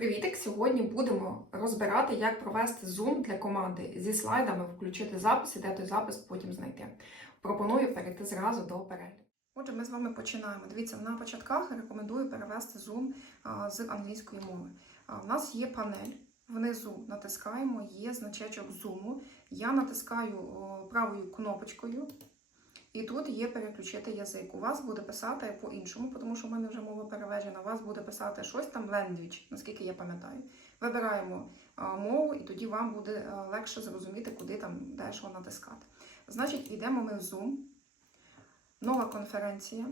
Привітик! Сьогодні будемо розбирати, як провести Zoom для команди зі слайдами, включити запис і де той запис потім знайти. Пропоную перейти зразу до перегляду. Отже, ми з вами починаємо. Дивіться, на початках рекомендую перевести а, з англійської мови. В нас є панель. Внизу натискаємо, є значечок Zoom. Я натискаю правою кнопочкою. І тут є переключити язик. У вас буде писати по-іншому, тому що в мене вже мова переведена. У вас буде писати щось там language, наскільки я пам'ятаю. Вибираємо мову, і тоді вам буде легше зрозуміти, куди там де що натискати. Значить, йдемо ми в Zoom. Нова конференція.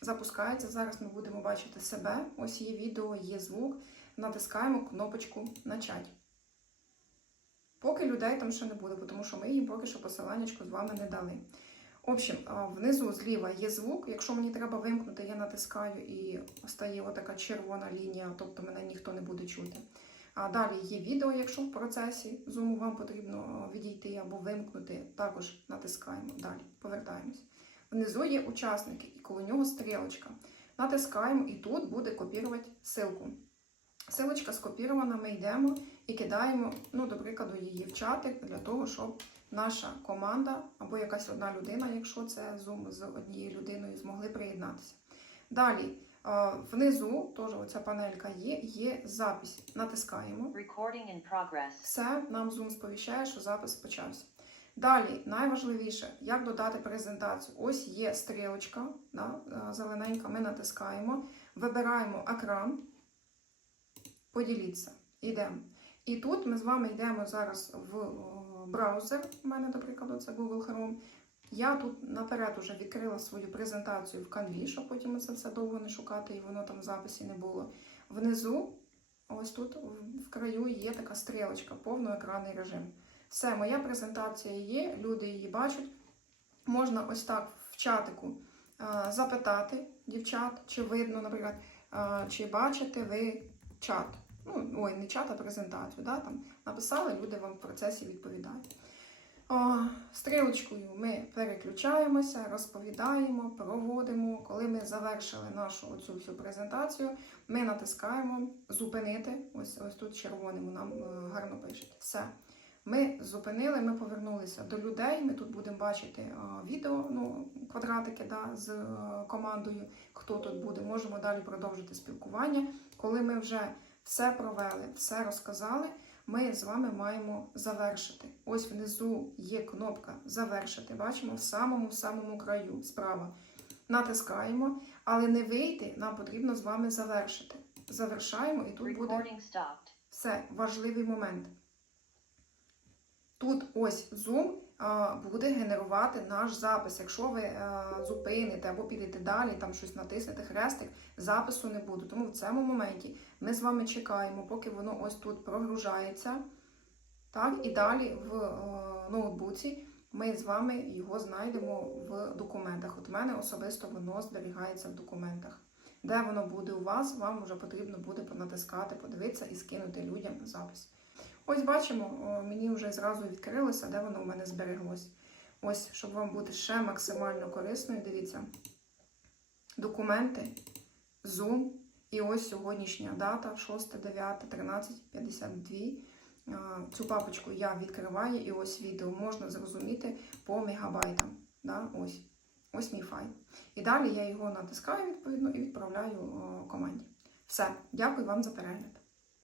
Запускається. Зараз ми будемо бачити себе. Ось є відео, є звук. Натискаємо кнопочку Начать. Поки людей там ще не буде, тому що ми їм поки що посиланнячко з вами не дали. В общем, внизу зліва є звук. Якщо мені треба вимкнути, я натискаю і стає отака червона лінія, тобто мене ніхто не буде чути. А далі є відео, якщо в процесі зуму вам потрібно відійти або вимкнути, також натискаємо. Далі повертаємось. Внизу є учасники, і коло нього стрілочка. Натискаємо, і тут буде копірувати ссылку. Силочка скопірована, ми йдемо і кидаємо, ну, до прикладу, її в чатик для того, щоб наша команда або якась одна людина, якщо це Zoom з однією людиною, змогли приєднатися. Далі, внизу, теж оця панелька є, є запись. Натискаємо. Recording in progress. Все, нам Zoom сповіщає, що запис почався. Далі, найважливіше, як додати презентацію. Ось є стрілочка, да, зелененька, ми натискаємо, вибираємо екран, поділіться, йдемо. І тут ми з вами йдемо зараз в браузер. У мене, до прикладу, це Google Chrome. Я тут наперед уже відкрила свою презентацію в Canvі, щоб потім це все довго не шукати, і воно там в записі не було. Внизу, ось тут в- в краю є така стрілочка, повноекранний режим. Все, моя презентація є, люди її бачать. Можна ось так в чатику е, запитати дівчат, чи видно, наприклад, е, чи бачите ви чат. Ой, не чат, а презентацію. Да? Там написали, люди вам в процесі відповідають. О, стрілочкою ми переключаємося, розповідаємо, проводимо. Коли ми завершили нашу оцю всю презентацію, ми натискаємо зупинити. Ось ось тут червоним нам е, гарно пишуть. Все. Ми зупинили, ми повернулися до людей. Ми тут будемо бачити е, відео, ну, квадратики да, з е, командою, хто тут буде. Можемо далі продовжити спілкування. Коли ми вже все провели, все розказали, ми з вами маємо завершити. Ось внизу є кнопка завершити. Бачимо в самому самому краю справа. Натискаємо, але не вийти, нам потрібно з вами завершити. Завершаємо, і тут буде все важливий момент. Тут ось Zoom буде генерувати наш запис. Якщо ви зупините або підете далі, там щось натиснете хрестик, запису не буде. Тому в цьому моменті ми з вами чекаємо, поки воно ось тут прогружається. Так, і далі в е, ноутбуці ми з вами його знайдемо в документах. От мене особисто воно зберігається в документах. Де воно буде у вас, вам вже потрібно буде понатискати, подивитися і скинути людям запис. Ось бачимо, мені вже зразу відкрилося, де воно у мене збереглось. Ось, щоб вам бути ще максимально корисною, дивіться. Документи, Zoom, і ось сьогоднішня дата 6, 9, 13, 52. Цю папочку я відкриваю, і ось відео можна зрозуміти по мегабайтам. Да? Ось. Ось мій файл. І далі я його натискаю відповідно і відправляю команді. Все, дякую вам за перегляд.